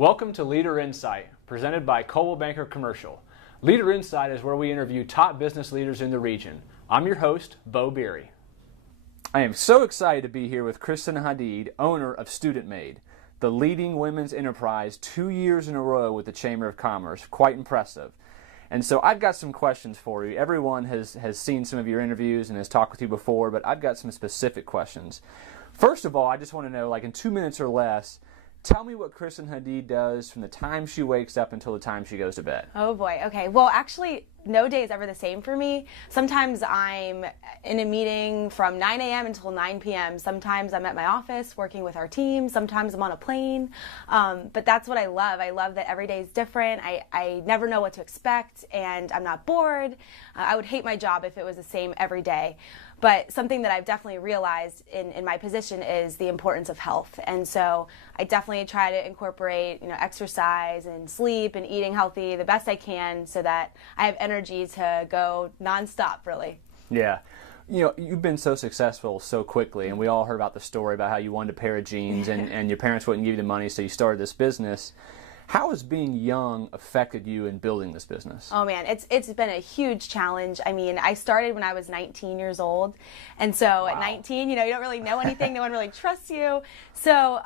Welcome to Leader Insight, presented by Coldwell Banker Commercial. Leader Insight is where we interview top business leaders in the region. I'm your host, Bo Beery. I am so excited to be here with Kristen Hadeed, owner of Student Maid, the leading women's enterprise 2 years in a row with the Chamber of Commerce. Quite impressive. And so I've got some questions for you. Everyone has seen some of your interviews and has talked with you before, but I've got some specific questions. First of all, I just want to know, like in 2 minutes or less, tell me what Kristen Hadeed does from the time she wakes up until the time she goes to bed. Oh boy, okay. Well, actually, no day is ever the same for me. Sometimes I'm in a meeting from 9 a.m. until 9 p.m. Sometimes I'm at my office working with our team. Sometimes I'm on a plane. But that's what I love. I love that every day is different. I never know what to expect, and I'm not bored. I would hate my job if it was the same every day. But something that I've definitely realized in my position is the importance of health. And so I definitely try to incorporate, exercise and sleep and eating healthy the best I can so that I have energy to go nonstop, really. Yeah. You've been so successful so quickly, and we all heard about the story about how you wanted a pair of jeans and your parents wouldn't give you the money, so you started this business. How has being young affected you in building this business? Oh man, it's been a huge challenge. I mean, I started when I was 19 years old, and so at 19, you don't really know anything. No one really trusts you. So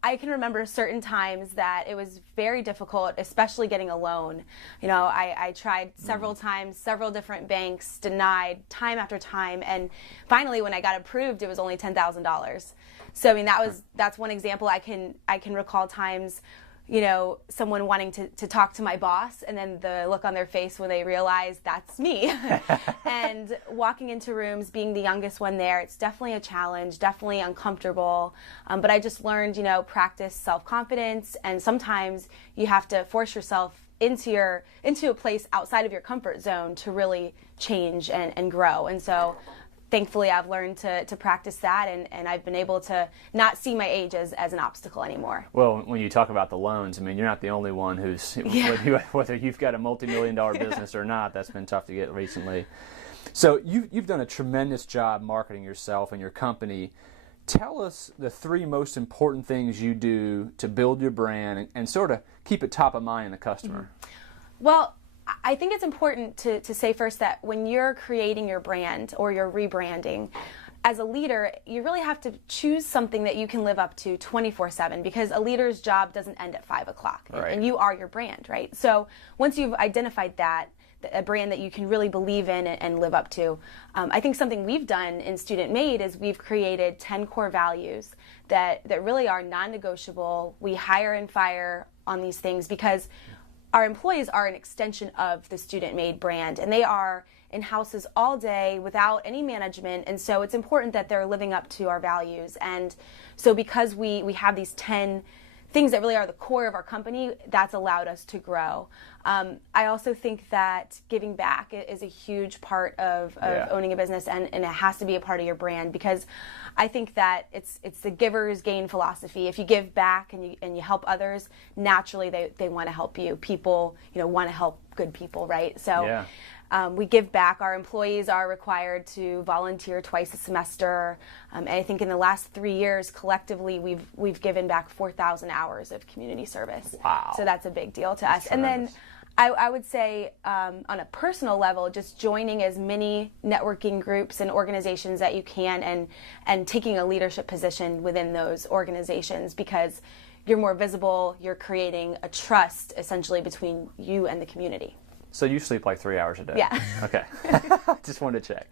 I can remember certain times that it was very difficult, especially getting a loan. I tried several times, several different banks, denied time after time, and finally when I got approved, it was only $10,000. So I mean, that's one example. I can recall times, someone wanting to talk to my boss, and then the look on their face when they realize that's me. And walking into rooms, being the youngest one there, it's definitely a challenge, definitely uncomfortable. But I just learned, practice self-confidence, and sometimes you have to force yourself into a place outside of your comfort zone to really change and grow. And so thankfully, I've learned to practice that, and I've been able to not see my age as an obstacle anymore. Well, when you talk about the loans, I mean, you're not the only one who's, whether you've got a multi-million-dollar business or not, that's been tough to get recently. So you've done a tremendous job marketing yourself and your company. Tell us the three most important things you do to build your brand and sort of keep it top of mind in the customer. Well, I think it's important to say first that when you're creating your brand or you're rebranding, as a leader, you really have to choose something that you can live up to 24/7, because a leader's job doesn't end at 5 o'clock, right. And you are your brand, right? So once you've identified that, a brand that you can really believe in and live up to, I think something we've done in Student Maid is we've created 10 core values that really are non-negotiable. We hire and fire on these things because our employees are an extension of the Student Maid brand, and they are in houses all day without any management, and so it's important that they're living up to our values. And so because we have these 10 things that really are the core of our company, that's allowed us to grow. I also think that giving back is a huge part of owning a business, and it has to be a part of your brand, because I think that it's the giver's gain philosophy. If you give back and you help others, naturally they want to help you. People want to help good people, right? So we give back. Our employees are required to volunteer twice a semester, and I think in the last 3 years collectively we've given back 4,000 hours of community service. Wow! So that's a big deal to us. And then I would say on a personal level, just joining as many networking groups and organizations that you can, and taking a leadership position within those organizations, because you're more visible. You're creating a trust essentially between you and the community. So you sleep like 3 hours a day? Yeah. Okay. Just wanted to check.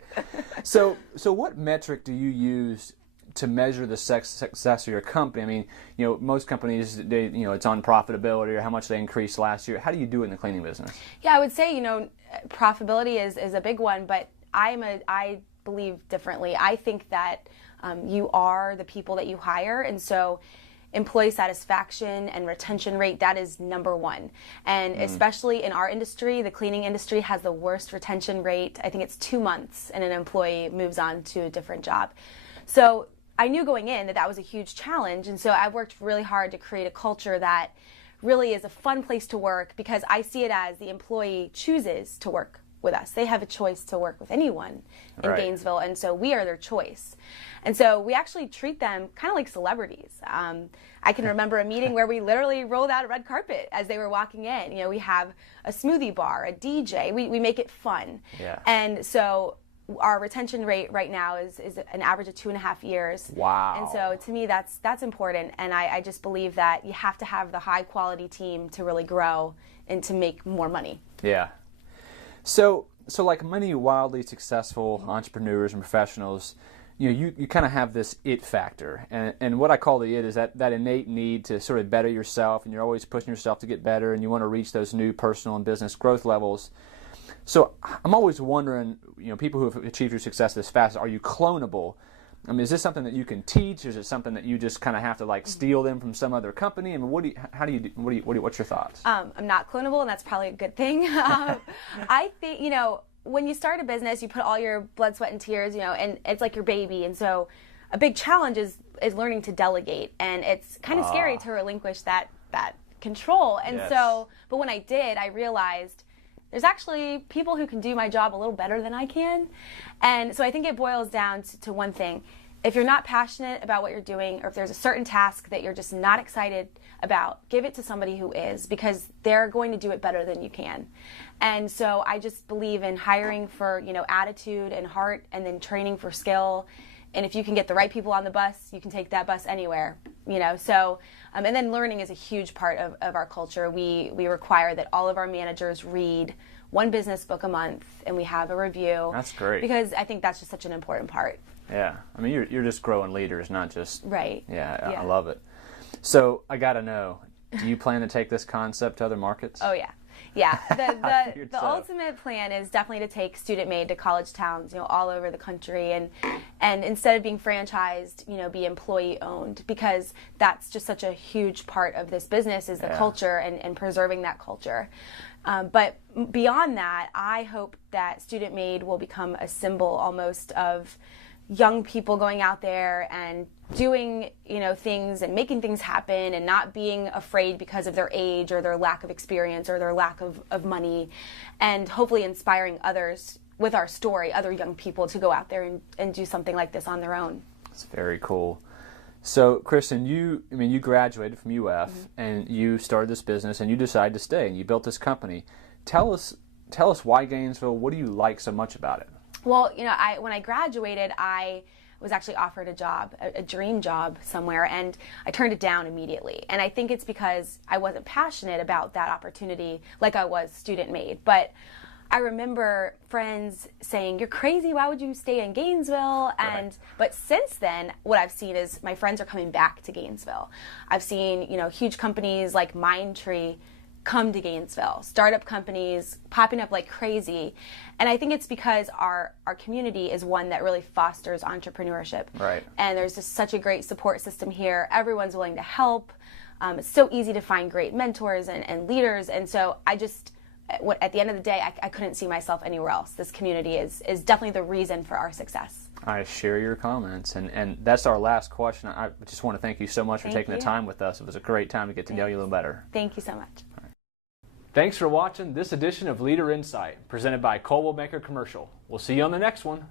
So what metric do you use to measure the success of your company? I mean, most companies, it's on profitability or how much they increased last year. How do you do it in the cleaning business? Yeah, I would say, profitability is a big one, but I believe differently. I think that you are the people that you hire, and so employee satisfaction and retention rate, that is number one. And especially in our industry, the cleaning industry has the worst retention rate. I think it's 2 months and an employee moves on to a different job. So I knew going in that was a huge challenge, and so I worked really hard to create a culture that really is a fun place to work, because I see it as the employee chooses to work with us. They have a choice to work with anyone in Right. Gainesville, and so we are their choice. And so we actually treat them kind of like celebrities. I can remember a meeting where we literally rolled out a red carpet as they were walking in. You know, we have a smoothie bar, a DJ. We make it fun. Yeah. And so our retention rate right now is an average of 2.5 years. Wow. And so to me, that's important. And I just believe that you have to have the high quality team to really grow and to make more money. Yeah. So like many wildly successful entrepreneurs and professionals, you kind of have this it factor. And what I call the it is that innate need to sort of better yourself, and you're always pushing yourself to get better, and you want to reach those new personal and business growth levels. So I'm always wondering, people who have achieved your success this fast, are you clonable? I mean, is this something that you can teach? Is it something that you just kind of have to like steal them from some other company? I mean, what's your thoughts? I'm not clonable, and that's probably a good thing. I think, when you start a business, you put all your blood, sweat, and tears, and it's like your baby. And so a big challenge is learning to delegate. And it's kind of scary to relinquish that control. And Yes. so, but when I did, I realized there's actually people who can do my job a little better than I can. And so I think it boils down to one thing. If you're not passionate about what you're doing, or if there's a certain task that you're just not excited about, give it to somebody who is, because they're going to do it better than you can. And so I just believe in hiring for, attitude and heart, and then training for skill. And if you can get the right people on the bus, you can take that bus anywhere, So, and then learning is a huge part of our culture. We require that all of our managers read one business book a month, and we have a review. That's great. Because I think that's just such an important part. Yeah. I mean, you're just growing leaders, not just... Right. Yeah, Yeah. I love it. So I got to know, do you plan to take this concept to other markets? Oh, yeah. Yeah, figured the so. ultimate plan is definitely to take Student Maid to college towns, all over the country, and instead of being franchised, be employee owned, because that's just such a huge part of this business is the culture and preserving that culture. But beyond that, I hope that Student Maid will become a symbol almost of young people going out there and doing, things and making things happen, and not being afraid because of their age or their lack of experience or their lack of money, and hopefully inspiring others with our story, other young people, to go out there and do something like this on their own. It's very cool. So, Kristen, you graduated from UF, and you started this business, and you decided to stay, and you built this company. Tell us why Gainesville. What do you like so much about it? Well, when I graduated, I was actually offered a job, a dream job somewhere, and I turned it down immediately. And I think it's because I wasn't passionate about that opportunity like I was Student Maid. But I remember friends saying, "You're crazy, why would you stay in Gainesville?" But since then, what I've seen is my friends are coming back to Gainesville. I've seen, huge companies like Mindtree come to Gainesville, startup companies popping up like crazy. And I think it's because our community is one that really fosters entrepreneurship. Right. And there's just such a great support system here. Everyone's willing to help. It's so easy to find great mentors and leaders. And so at the end of the day, I couldn't see myself anywhere else. This community is definitely the reason for our success. I share your comments, and that's our last question. I just want to thank you so much for taking the time with us. It was a great time to get to know you a little better. Thank you so much. Thanks for watching this edition of Leader Insight, presented by Coldwell Banker Commercial. We'll see you on the next one.